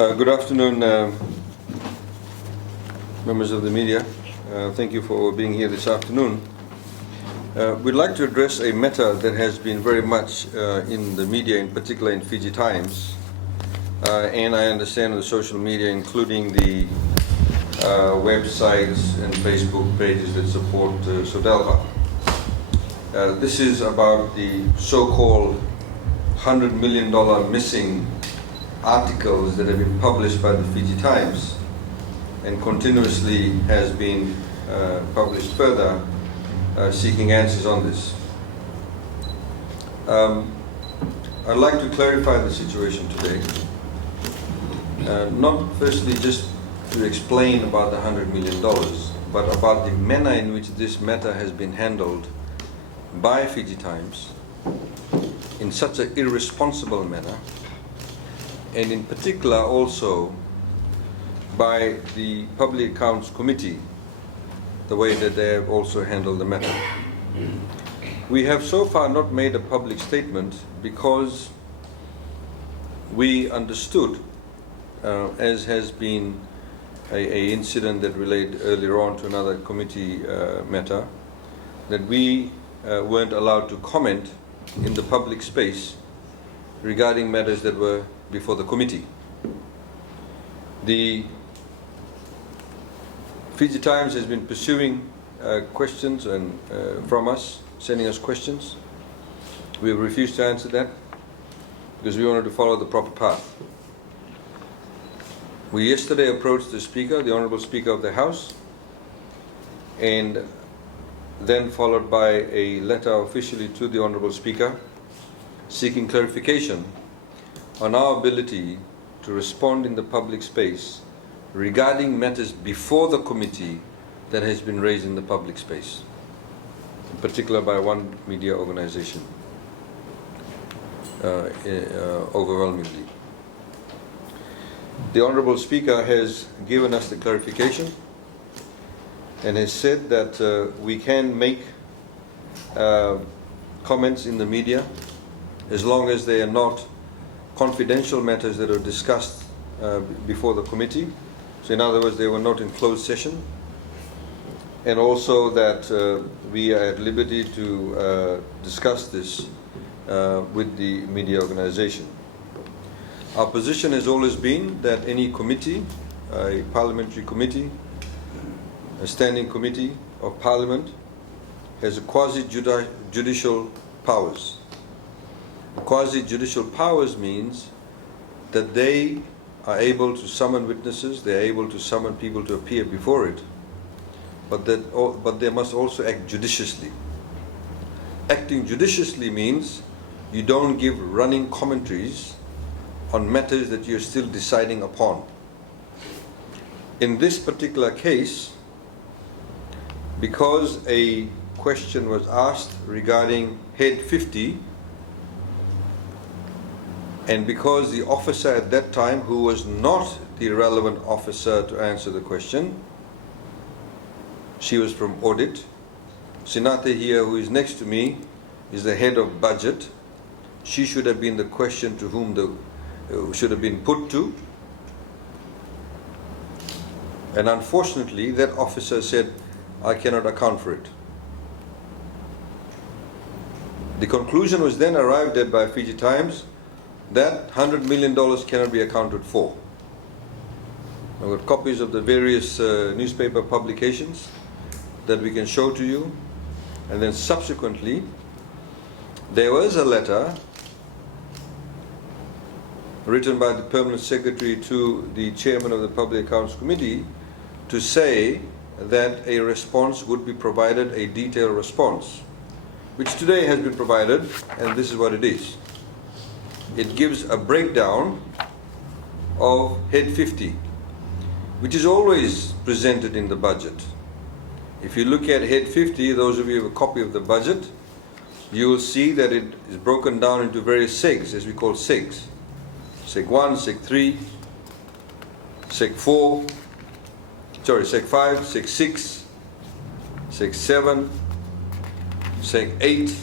Good afternoon, members of the media. Thank you for being here this afternoon. We'd like to address a matter that has been very much in the media, in particular in Fiji Times, and I understand the social media, including the websites and Facebook pages that support Sodelha. This is about the so-called $100 million missing articles that have been published by the Fiji Times and continuously has been published further, seeking answers on this. I'd like to clarify the situation today. Not firstly just to explain about the $100 million, but about the manner in which this matter has been handled by Fiji Times in such an irresponsible manner, and in particular also by the Public Accounts Committee, the way that they have also handled the matter. We have so far not made a public statement because we understood, as has been a incident that related earlier on to another committee matter, that we weren't allowed to comment in the public space regarding matters that were before the committee. The Fiji Times has been pursuing questions and from us, sending us questions. We have refused to answer that because we wanted to follow the proper path. We yesterday approached the Speaker, the Honourable Speaker of the House, and then followed by a letter officially to the Honourable Speaker seeking clarification on our ability to respond in the public space regarding matters before the committee that has been raised in the public space, in particular by one media organization, overwhelmingly. The Honourable Speaker has given us the clarification and has said that we can make comments in the media as long as they are not confidential matters that are discussed before the committee. So in other words, they were not in closed session, and also that we are at liberty to discuss this with the media organization. Our position has always been that any committee, a parliamentary committee, a standing committee of Parliament, has a quasi-judicial powers. Quasi-judicial powers means that they are able to summon witnesses, they are able to summon people to appear before it, but they must also act judiciously. Acting judiciously means you don't give running commentaries on matters that you're still deciding upon. In this particular case, because a question was asked regarding Head 50, and because the officer at that time, who was not the relevant officer to answer the question, she was from audit. Sinate here, who is next to me, is the head of budget. She should have been the question to whom should have been put to. And unfortunately, that officer said, I cannot account for it. The conclusion was then arrived at by Fiji Times that $100 million cannot be accounted for. I've got copies of the various newspaper publications that we can show to you. And then subsequently, there was a letter written by the Permanent Secretary to the Chairman of the Public Accounts Committee to say that a response would be provided, a detailed response, which today has been provided, and this is what it is. It gives a breakdown of Head 50, which is always presented in the budget. If you look at Head 50, those of you who have a copy of the budget, you will see that it is broken down into various segs, as we call segs. Seg 1, Seg 3, Seg 4, Seg 5, Seg 6, Seg 7, Seg 8,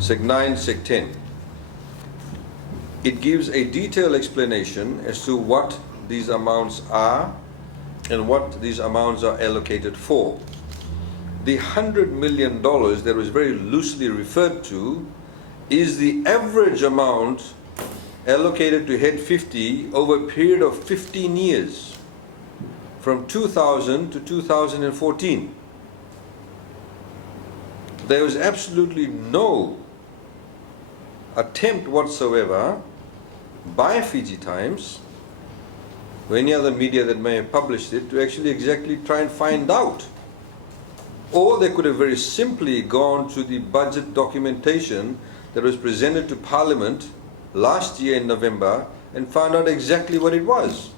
Seg 9, Seg 10. It gives a detailed explanation as to what these amounts are and what these amounts are allocated for. The $100 million that was very loosely referred to is the average amount allocated to Head 50 over a period of 15 years, from 2000 to 2014. There was absolutely no attempt whatsoever by Fiji Times or any other media that may have published it to actually exactly try and find out. Or they could have very simply gone to the budget documentation that was presented to Parliament last year in November and found out exactly what it was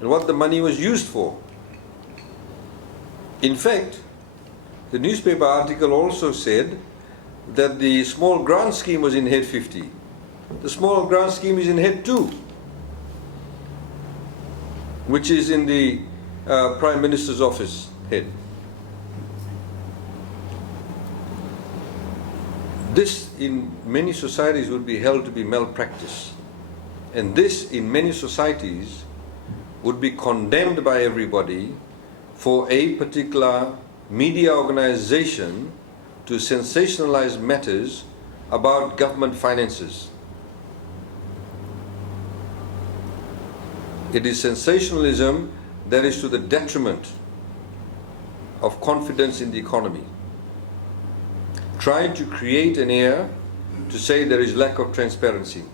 and what the money was used for. In fact, the newspaper article also said that the small grant scheme was in Head 50. The small grant scheme is in Head 2, which is in the Prime Minister's office head. This in many societies would be held to be malpractice. And this in many societies would be condemned by everybody for a particular media organization to sensationalize matters about government finances. It is sensationalism that is to the detriment of confidence in the economy. Trying to create an air to say there is lack of transparency,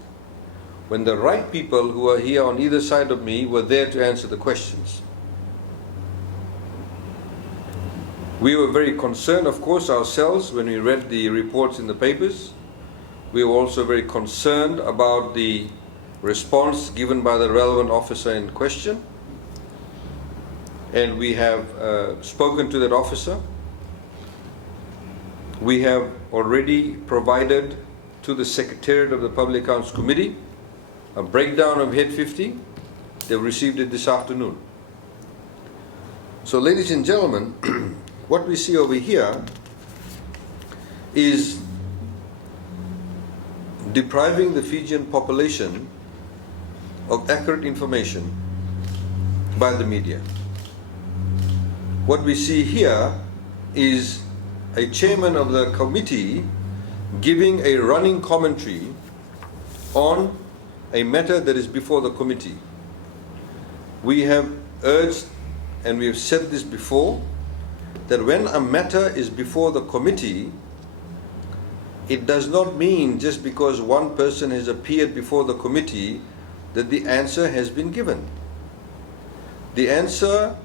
when the right people who are here on either side of me were there to answer the questions. We were very concerned, of course, ourselves when we read the reports in the papers. We were also very concerned about the response given by the relevant officer in question. And we have spoken to that officer. We have already provided to the Secretariat of the Public Accounts Committee a breakdown of Head 50. They've received it this afternoon. So, ladies and gentlemen, what we see over here is depriving the Fijian population of accurate information by the media. What we see here is a chairman of the committee giving a running commentary on a matter that is before the committee. We have urged, and we have said this before, that when a matter is before the committee, it does not mean just because one person has appeared before the committee that the answer has been given. The answer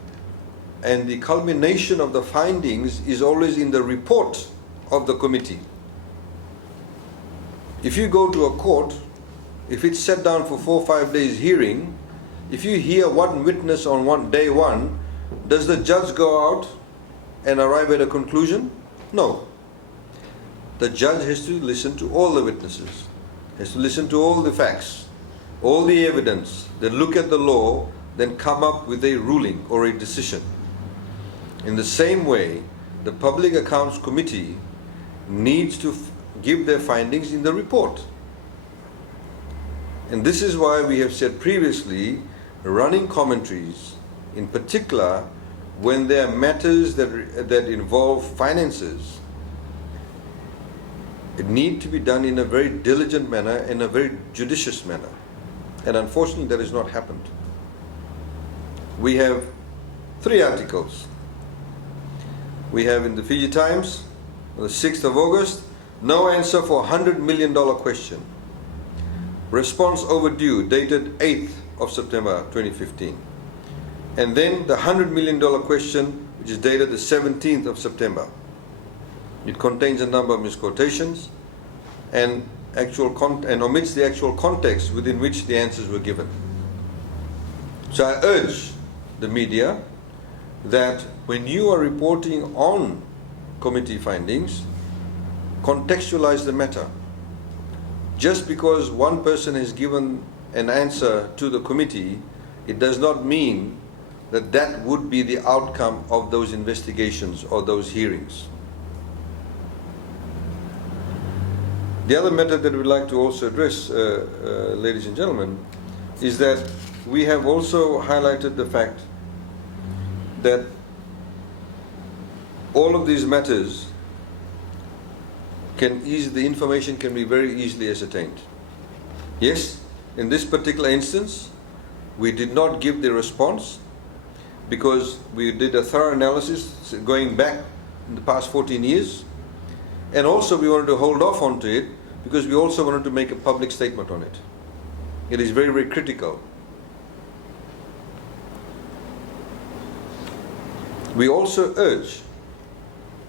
and the culmination of the findings is always in the report of the committee. If you go to a court, if it's set down for 4 or 5 days hearing, if you hear one witness on day one, does the judge go out and arrive at a conclusion? No. The judge has to listen to all the witnesses, has to listen to all the facts, all the evidence, then look at the law, then come up with a ruling or a decision. In the same way, the Public Accounts Committee needs to give their findings in the report. And this is why we have said previously, running commentaries, in particular, when there are matters that involve finances, it needs to be done in a very diligent manner, in a very judicious manner. And unfortunately, that has not happened. We have 3 articles. We have in the Fiji Times, on the 6th of August, no answer for $100 million question. Response overdue, dated 8th of September 2015. And then the $100 million question, which is dated the 17th of September. It contains a number of misquotations and omits the actual context within which the answers were given. So I urge the media that when you are reporting on committee findings, contextualize the matter. Just because one person has given an answer to the committee, it does not mean that that would be the outcome of those investigations or those hearings. The other matter that we'd like to also address, ladies and gentlemen, is that we have also highlighted the fact that all of these matters the information can be very easily ascertained. Yes, in this particular instance, we did not give the response because we did a thorough analysis going back in the past 14 years, and also we wanted to hold off onto it because we also wanted to make a public statement on it. It is very, very critical. We also urge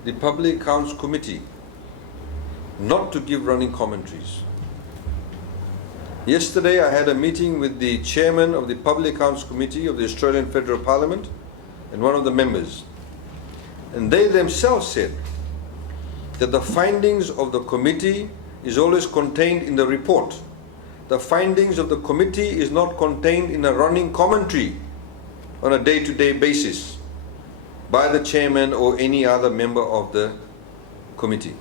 the Public Accounts Committee not to give running commentaries. Yesterday I had a meeting with the chairman of the Public Accounts Committee of the Australian Federal Parliament and one of the members, and they themselves said that the findings of the committee is always contained in the report. The findings of the committee is not contained in a running commentary on a day-to-day basis by the chairman or any other member of the committee.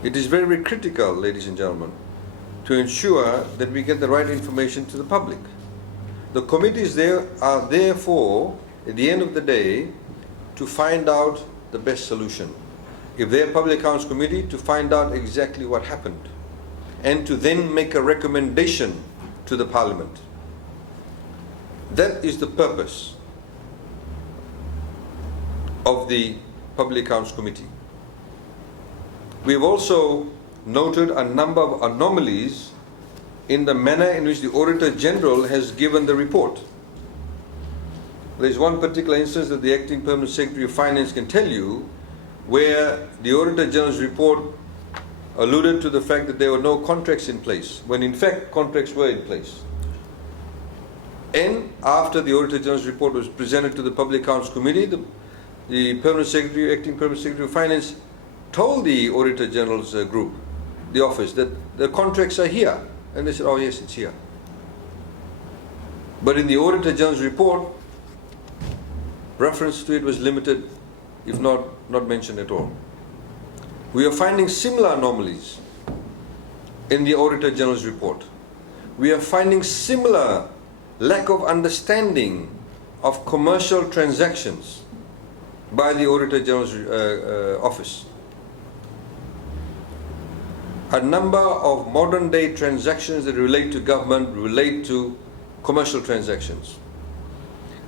It is very, very critical, ladies and gentlemen, to ensure that we get the right information to the public. The committees are therefore, at the end of the day, to find out the best solution. If they're Public Accounts Committee, to find out exactly what happened and to then make a recommendation to the Parliament. That is the purpose of the Public Accounts Committee. We've also noted a number of anomalies in the manner in which the Auditor General has given the report. There's one particular instance that the Acting Permanent Secretary of Finance can tell you where the Auditor General's report alluded to the fact that there were no contracts in place, when in fact contracts were in place. And after the Auditor General's report was presented to the Public Accounts Committee, the Permanent Secretary, Acting Permanent Secretary of Finance told the Auditor General's group, the office, that the contracts are here. And they said, oh yes, it's here. But in the Auditor General's report, reference to it was limited, if not mentioned at all. We are finding similar anomalies in the Auditor General's report. We are finding similar lack of understanding of commercial transactions by the Auditor General's office. A number of modern day transactions that relate to government relate to commercial transactions.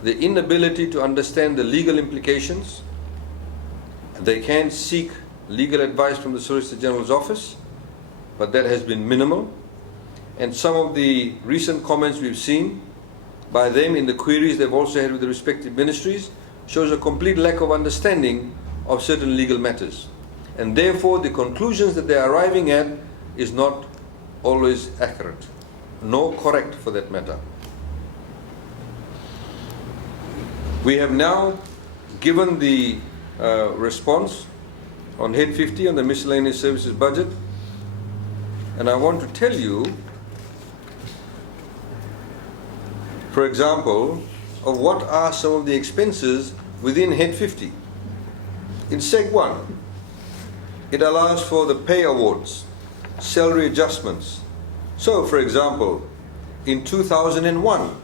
The inability to understand the legal implications. They can seek legal advice from the Solicitor General's office, but that has been minimal. And some of the recent comments we've seen by them in the queries they've also had with the respective ministries shows a complete lack of understanding of certain legal matters. And therefore the conclusions that they are arriving at is not always accurate, nor correct for that matter. We have now given the response on Head 50 on the miscellaneous services budget, and I want to tell you, for example, of what are some of the expenses within Head 50. In Seg 1, it allows for the pay awards, salary adjustments. So, for example, in 2001,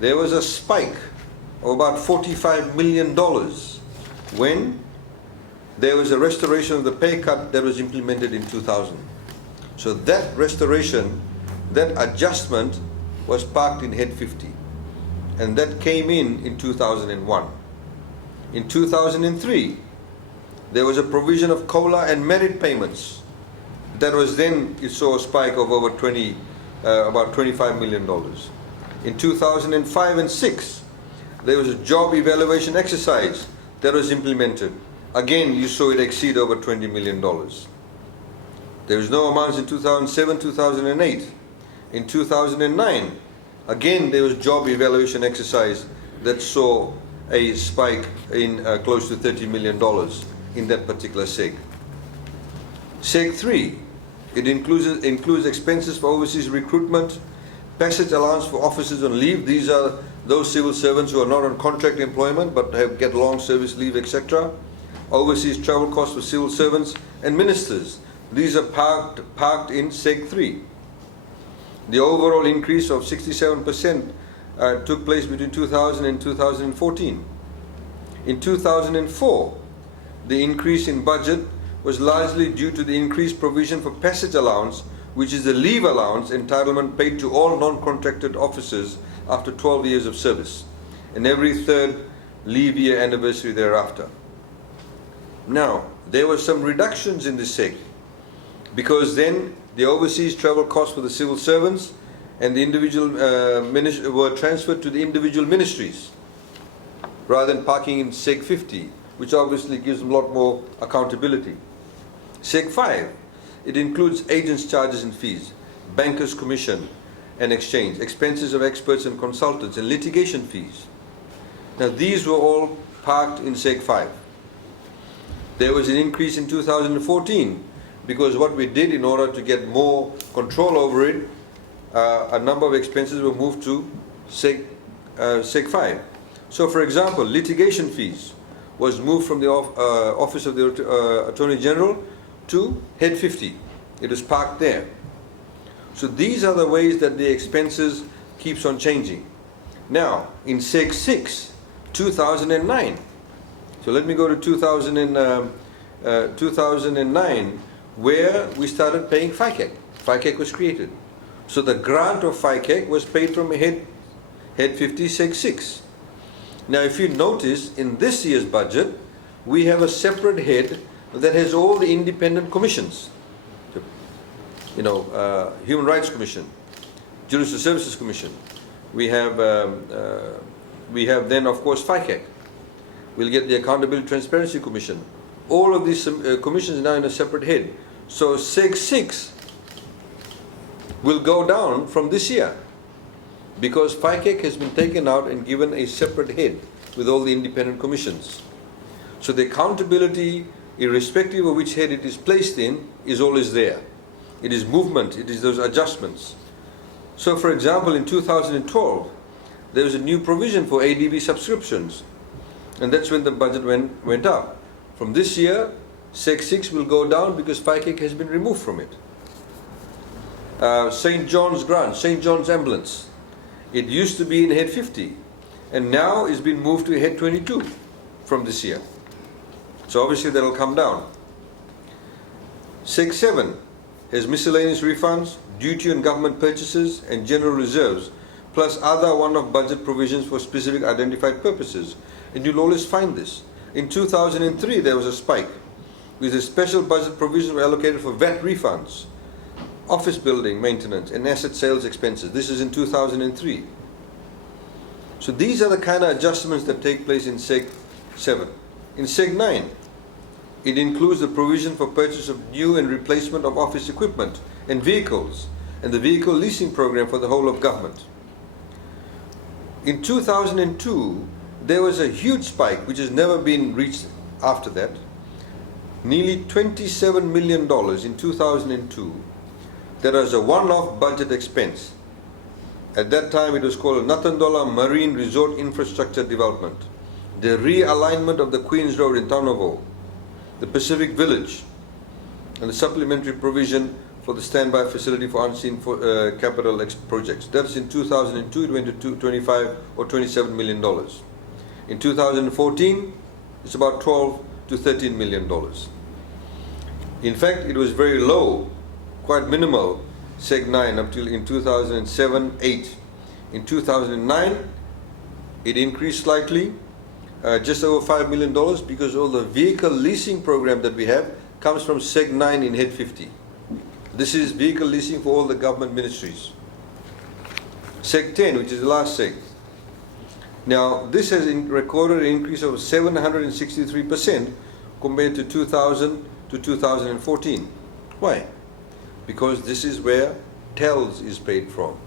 there was a spike of about $45 million when there was a restoration of the pay cut that was implemented in 2000. So that restoration, that adjustment was parked in Head 50, and that came in 2001. In 2003, there was a provision of COLA and merit payments. That was then, it saw a spike of over about $25 million. In 2005 and 6, there was a job evaluation exercise that was implemented. Again, you saw it exceed over $20 million. There was no amounts in 2007, 2008. In 2009, again, there was job evaluation exercise that saw a spike in close to $30 million in that particular SEG. SEG 3, it includes expenses for overseas recruitment, passage allowance for officers on leave. These are those civil servants who are not on contract employment but get long service leave, etc. Overseas travel costs for civil servants and ministers. These are parked in Seg 3. The overall increase of 67% took place between 2000 and 2014. In 2004, the increase in budget was largely due to the increased provision for passage allowance, which is the leave allowance entitlement paid to all non-contracted officers after 12 years of service, and every third leave year anniversary thereafter. Now, there were some reductions in this seg, because then the overseas travel costs for the civil servants and the individual were transferred to the individual ministries rather than parking in Seg 50, which obviously gives them a lot more accountability. Seg 5, it includes agents' charges and fees, bankers' commission and exchange, expenses of experts and consultants, and litigation fees. Now these were all parked in Seg 5. There was an increase in 2014 because what we did in order to get more control over it, a number of expenses were moved to Seg 5. So for example, litigation fees was moved from the Office of the Attorney General to Head 50. It was parked there. So these are the ways that the expenses keeps on changing. Now, in Seg 6, 2009, so let me go to 2009, where we started paying FICAC. FICAC was created. So the grant of FICAC was paid from Head 50, Seg 6. Now if you notice, in this year's budget, we have a separate head that has all the independent commissions. Human Rights Commission, Judicial Services Commission. We have then, of course, FICAC. We'll get the Accountability Transparency Commission. All of these commissions are now in a separate head. So Seg 6 will go down from this year because FICAC has been taken out and given a separate head with all the independent commissions. So the accountability, irrespective of which head it is placed in, is always there. It is movement, it is those adjustments. So for example, in 2012, there was a new provision for ADB subscriptions, and that's when the budget went up. From this year, Seg 6 will go down because FICAC has been removed from it. St. John's Grant, St. John's Ambulance, it used to be in Head 50, and now is being moved to Head 22 from this year. So obviously that will come down. Seg 7 has miscellaneous refunds, duty on government purchases and general reserves, plus other one-off budget provisions for specific identified purposes. And you'll always find this. In 2003 there was a spike with a special budget provision allocated for VAT refunds, office building maintenance and asset sales expenses. This is in 2003. So these are the kind of adjustments that take place in Seg 7. In Seg 9, it includes the provision for purchase of new and replacement of office equipment and vehicles, and the vehicle leasing program for the whole of government. In 2002, there was a huge spike which has never been reached after that. Nearly $27 million in 2002. That was a one-off budget expense. At that time it was called Natandola Marine Resort Infrastructure Development, the realignment of the Queen's Road in Townovo, the Pacific Village, and the supplementary provision for the standby facility for unseen capital projects. That's in 2002, it went to $25 or $27 million. In 2014, it's about $12 to $13 million. In fact, it was very low, quite minimal, Seg 9 up till in 2007-8. In 2009, it increased slightly, just over $5 million, because all the vehicle leasing program that we have comes from Seg 9 in Head 50. This is vehicle leasing for all the government ministries. Seg 10, which is the last Seg. Now, this has recorded an increase of 763% compared to 2000 to 2014. Why? Because this is where TELS is paid from.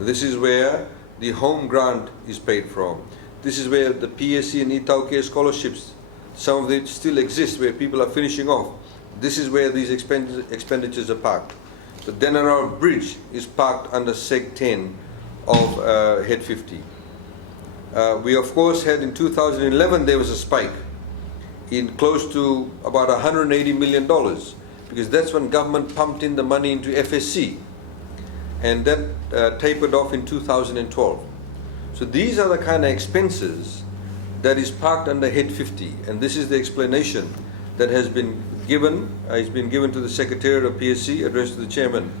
This is where the home grant is paid from. This is where the PSC and Itauke scholarships, some of it still exist, where people are finishing off. This is where these expenditures are parked. The Denarau Bridge is parked under Seg 10 of Head 50. We of course had in 2011, there was a spike in close to about $180 million, because that's when government pumped in the money into FSC, and that tapered off in 2012. So these are the kind of expenses that is parked under Head 50, and this is the explanation that has been given to the Secretariat of PSC, addressed to the Chairman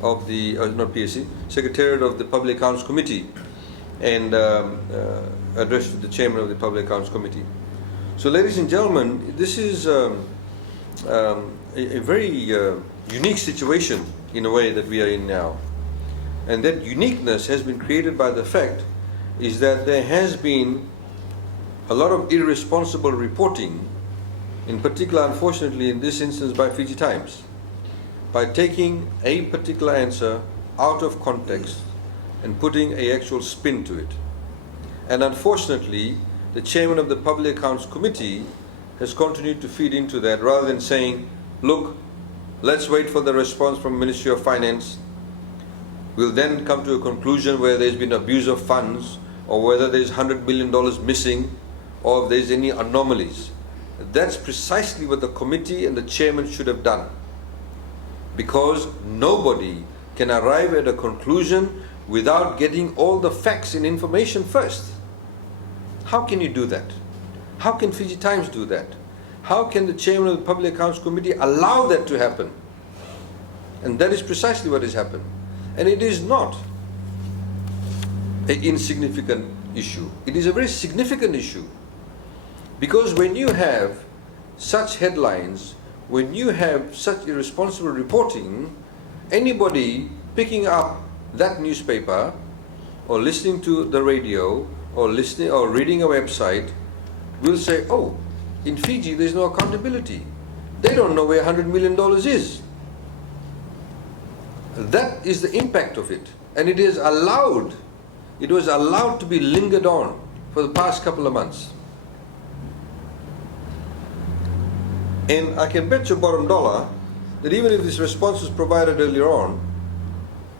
of the, not PSC, Secretariat of the Public Accounts Committee, and addressed to the Chairman of the Public Accounts Committee. So ladies and gentlemen, this is a very unique situation in a way that we are in now. And that uniqueness has been created by the fact is that there has been a lot of irresponsible reporting, in particular, unfortunately, in this instance by Fiji Times, by taking a particular answer out of context and putting an actual spin to it. And unfortunately, the Chairman of the Public Accounts Committee has continued to feed into that, rather than saying, look, let's wait for the response from Ministry of Finance. We'll then come to a conclusion where there's been abuse of funds, or whether there's $100 million missing, or if there's any anomalies. That's precisely what the committee and the chairman should have done, because nobody can arrive at a conclusion without getting all the facts and information first. How can you do that? How can Fiji Times do that? How can the Chairman of the Public Accounts Committee allow that to happen? And that is precisely what has happened. And it is not an insignificant issue. It is a very significant issue. Because when you have such headlines, when you have such irresponsible reporting, anybody picking up that newspaper or listening to the radio or listening or reading a website will say, oh, in Fiji there's no accountability. They don't know where $100 million is. That is the impact of it. And it was allowed to be lingered on for the past couple of months. And I can bet your bottom dollar that even if this response was provided earlier on,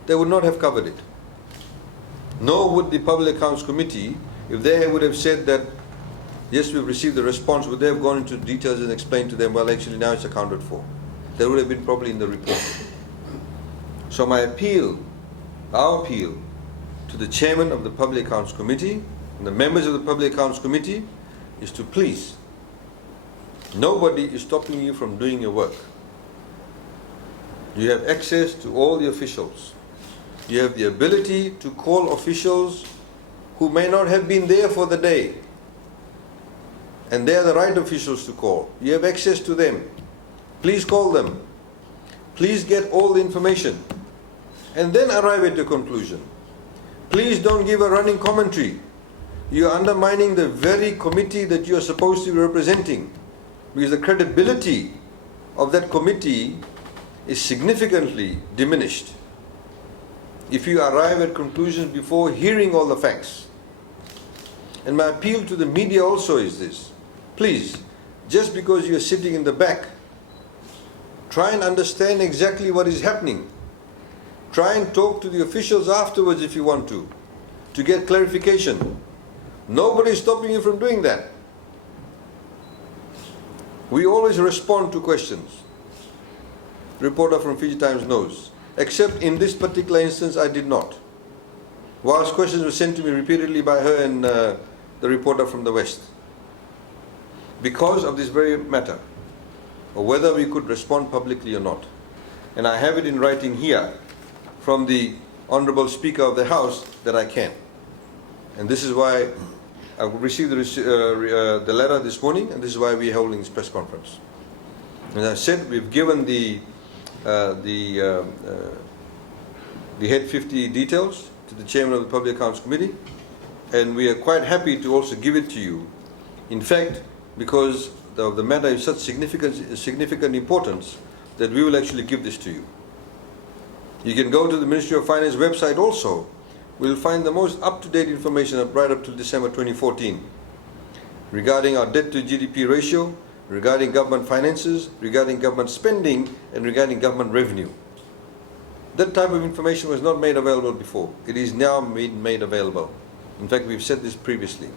they would not have covered it. Nor would the Public Accounts Committee, if they would have said that, yes, we've received the response, would they have gone into details and explained to them, well, actually now it's accounted for. That would have been probably in the report. So my appeal, our appeal, to the Chairman of the Public Accounts Committee and the members of the Public Accounts Committee is to please, nobody is stopping you from doing your work. You have access to all the officials. You have the ability to call officials who may not have been there for the day. And they are the right officials to call. You have access to them. Please call them. Please get all the information. And then arrive at your conclusion. Please don't give a running commentary. You are undermining the very committee that you are supposed to be representing. Because the credibility of that committee is significantly diminished if you arrive at conclusions before hearing all the facts. And my appeal to the media also is this. Please, just because you are sitting in the back, try and understand exactly what is happening. Try and talk to the officials afterwards if you want to get clarification. Nobody is stopping you from doing that. We always respond to questions. The reporter from Fiji Times knows. Except in this particular instance, I did not. Whilst questions were sent to me repeatedly by her and the reporter from the West. Because of this very matter, or whether we could respond publicly or not. And I have it in writing here from the Honourable Speaker of the House that I can. And this is why I received the letter this morning, and this is why we are holding this press conference. As I said, we've given the Head 50 details to the Chairman of the Public Accounts Committee, and we are quite happy to also give it to you. In fact, because the matter is such significant importance that we will actually give this to you. You can go to the Ministry of Finance website also. We'll find the most up-to-date information right up to December 2014 regarding our debt to GDP ratio, regarding government finances, regarding government spending, and regarding government revenue. That type of information was not made available before. It is now made available. In fact, we've said this previously.